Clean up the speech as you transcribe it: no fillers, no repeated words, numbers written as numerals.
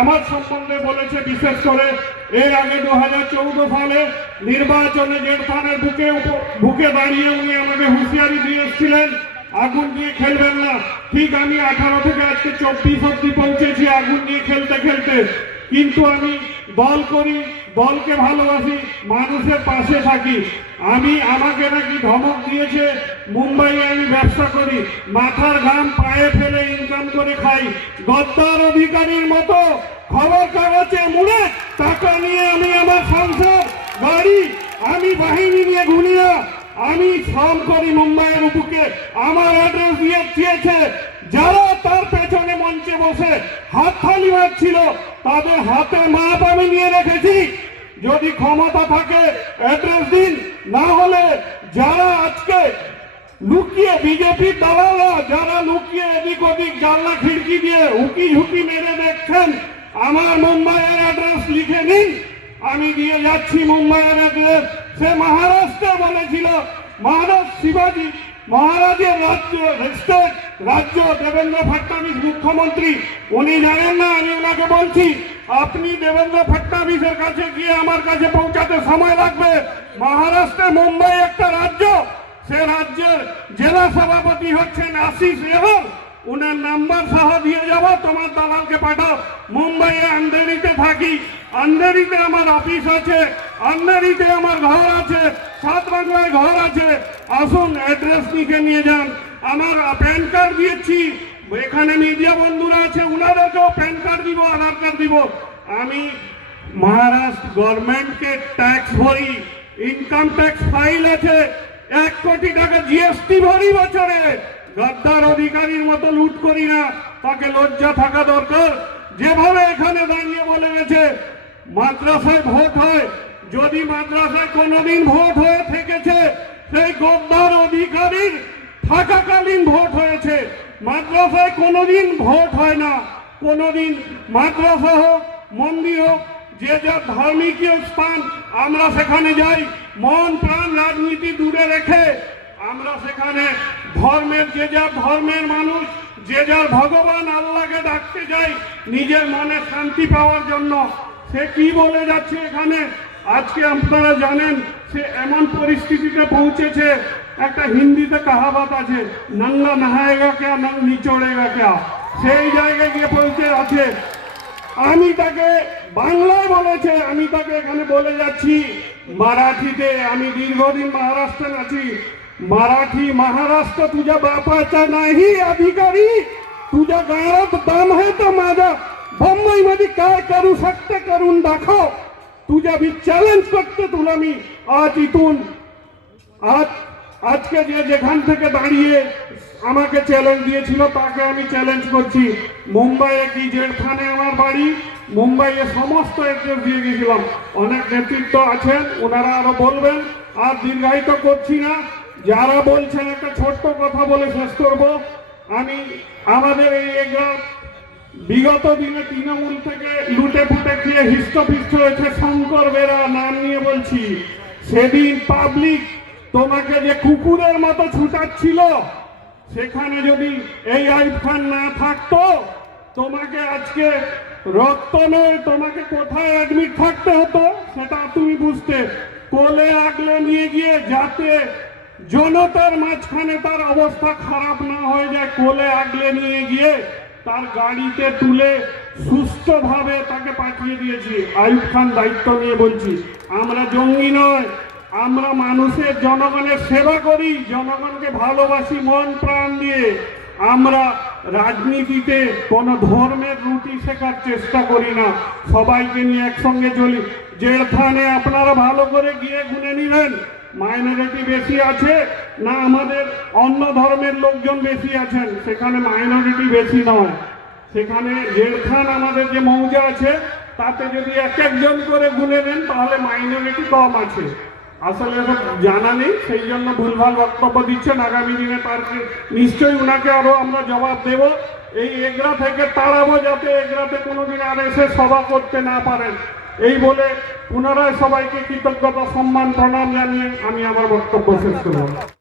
আমার সম্বন্ধে বলেছে। বিশেষ করে এর আগে 2014 সালে নির্বাচনে জেঠথানের বুকে দাঁড়িয়ে উনি আমাকে হুঁশিয়ারি দিয়ে এসেছিলেন আগুন দিয়ে খেলবেন না। ঠিক আমি 18 থেকে আজকে 24 অব্দি পৌঁছেছি আগুন দিয়ে খেলতে খেলতে। কিন্তু আমি দল করি, দলকে ভালোবাসি, মানুষের পাশে থাকি। আমাকে নাকি ধমক দিয়েছে মুম্বাইয়ে আমি ব্যবসা করি, মাথার ঘাম পায়ে ফেলে ইনকাম করে খাই। গদ্দার অধিকারীর মতো খবর কাগজে মুড়ে টাকা নিয়ে আমি আমার সংসার গাড়ি আমি বাহিনী নিয়ে ঘুরিয়া আমি শ্রম করি মুম্বাইয়ের বুকে। আমার অ্যাড্রেস দিয়েছে যারা তার পেছনে মঞ্চে বসে হাততালি মারছিল তাদের হাতে মাপ আমি নিয়ে রেখেছি। যদি ক্ষমতা থাকে অ্যাড্রেস দিন, না হলে যারা আজকে লুকিয়ে বিজেপির দালালরা যারা লুকিয়ে এদিক ওদিক জানলা খিড়কি দিয়ে উকি ঝুঁকি মেরে দেখছেন, আমার মুম্বাইয়ের অ্যাড্রেস লিখে নিন, আমি দিয়ে যাচ্ছি মুম্বাইয়ের অ্যাড্রেস। সে মহারাষ্ট্রে বলেছিল মহারাজ শিবাজি মহারাজের রাজ্য দেবেন্দ্র ফডনবিস মুখ্যমন্ত্রী, উনি জানেন না। আমি ওনাকে বলছি আপনি দেবেন্দ্র ফডনবিসের কাছে গিয়ে আমার কাছে পৌঁছাতে সময় লাগবে। মহারাষ্ট্রে মুম্বাই একটা রাজ্য, সে রাজ্যের জেলা সভাপতি হচ্ছেন আশিস রেহল, উনার নাম্বার সহ দিয়ে যাবো, তোমার দালালকে পাঠাও। মুম্বাইয়ে আন্ধেরিতে থাকি, আন্ধেরিতে আমার অফিস আছে, আন্ধেরিতে আমার ঘর আছে, সাত বাংলায় ঘর আছে। আসুন অ্যাড্রেস লিখে নিয়ে যান। আমার প্যান কার্ড দিয়েছি, এখানে মিডিয়া বন্ধুরা আছে উনাদেরকেও প্যান কার্ড দিব, আধার কার্ড দিব। আমি মহারাষ্ট্র গভর্নমেন্টকে ট্যাক্স ভরি, ইনকাম ট্যাক্স ফাইল আছে, 1 কোটি টাকা জিএসটি ভরি বছরে। গদ্দার অধিকারীর মতো লুট করি না, তাকে লজ্জা থাকা দরকার। যেভাবে এখানে দাঁড়িয়ে বলে গেছে মাদ্রাসায় ভোট হয়, যদি মাদ্রাসায় কোনোদিন ভোট হয়ে থেকেছে সেই গদ্দার অধিকারীর থাকাকালীন ভোট হয়েছে। মাদ্রাসায় কোনোদিন ভোট হয় না, কোনোদিন মাদ্রাসা হোক মন্দির হোক যে যা ধার্মিক স্থান আমরা সেখানে যাই, মন প্রাণ রাজনীতি দূরে রেখে আমরা সেখানে ধর্মের যে যার ধর্মের মানুষ যে যার ভগবান আল্লাহকে ডাকতে যাই নিজের মনে শান্তি পাওয়ার জন্য। সে কি বলে যাচ্ছে এখানে আজকে আপনারা জানেন, সে এমন পরিস্থিতিতে পৌঁছেছে, একটা হিন্দিতে কাহাবাত আছে নঙ্গা নহায়েগা ক্যা নং নিচড়েগা ক্যা, সেই জায়গায় গিয়ে পৌঁছে আছে। আমি তাকে বাংলায় বলেছে, আমি তাকে এখানে বলে যাচ্ছি মারাঠিতে। আমি দীর্ঘদিন মহারাষ্ট্রে আছি। मराठी महाराष्ट्र तुझ्या बापाचा नाही अधिकारी, तुझ्या गाळात दम आहे तर माझ्या बंबई मध्ये काय करू शकते करून दाखव। तुझ्या भी चॅलेंज करते तुला मी आज इथून। আজকে যেখান থেকে দাঁড়িয়ে আমাকে চ্যালেঞ্জ দিয়েছিল তাকে আমি চ্যালেঞ্জ করছি। মুম্বাইয়ে কি জেঠথানে আমার বাড়ি, মুম্বাইয়ে সমস্ত অ্যাড্রেস দিয়ে গেছিলাম। অনেক নেতৃত্ব আছেন, ওনারা আরো বলবেন, আর দীর্ঘায়িত করছি না। যারা বলছেন একটা ছোট্ট কথা বলে শেষ করব। আমি আমাদের এই এগুলো বিগত দিনে তৃণমূল থেকে লুটে ফুটে খেয়ে হিষ্টপিষ্ট হয়েছে শঙ্কর বেরা নাম নিয়ে বলছি। সেদিন পাবলিক তোমাকে যে কুকুরের মতো ছুটাচ্ছিল, সেখানে যদি এই আইয়ুব খান না থাকতো তোমাকে আজকে রক্ত নয় তোমাকে কোথায় অ্যাডমিট থাকতে হতো সেটা তুমি বুঝতে। কোলে আগলে নিয়ে গিয়ে যাতে জনতার মাঝখানে তার অবস্থা খারাপ না হয়ে যায়, কোলে আগলে নিয়ে গিয়ে তার গাড়িতে তুলে সুস্থভাবে তাকে পাঠিয়ে দিয়েছি। আইয়ুব খান দায়িত্ব নিয়ে বলছি, আমরা জঙ্গি নয়, আমরা মানুষের জনগণের সেবা করি, জনগণকে ভালোবাসি মন প্রাণ দিয়ে। আমরা রাজনীতিতে কোনো ধর্মের রুটি শেখার চেষ্টা করি না, সবাইকে নিয়ে একসঙ্গে চলি। জেঠথানে আপনারা ভালো করে গিয়ে গুনে নিলেন মাইনরিটি বেশি আছে না আমাদের অন্য ধর্মের লোকজন বেশি আছেন, সেখানে মাইনরিটি বেশি নয়। সেখানে জেঠথান আমাদের যে মৌজা আছে তাতে যদি এক একজন করে গুনে নেন তাহলে মাইনরিটি কম আছে। আসলে এসব জানা নেই, সেই জন্য ভুলভাল বক্তব্য দিচ্ছেন। আগামী দিনে তার নিশ্চয়ই উনাকে আরো আমরা জবাব দেব। এই এগরা থেকে তাড়াবো যাতে এগরাতে কোনোদিন আর এসে সভা করতে না পারেন। এই বলে পুনরায় সবাইকে কৃতজ্ঞতা সম্মান প্রণাম জানিয়ে আমি আমার বক্তব্য শেষ করব।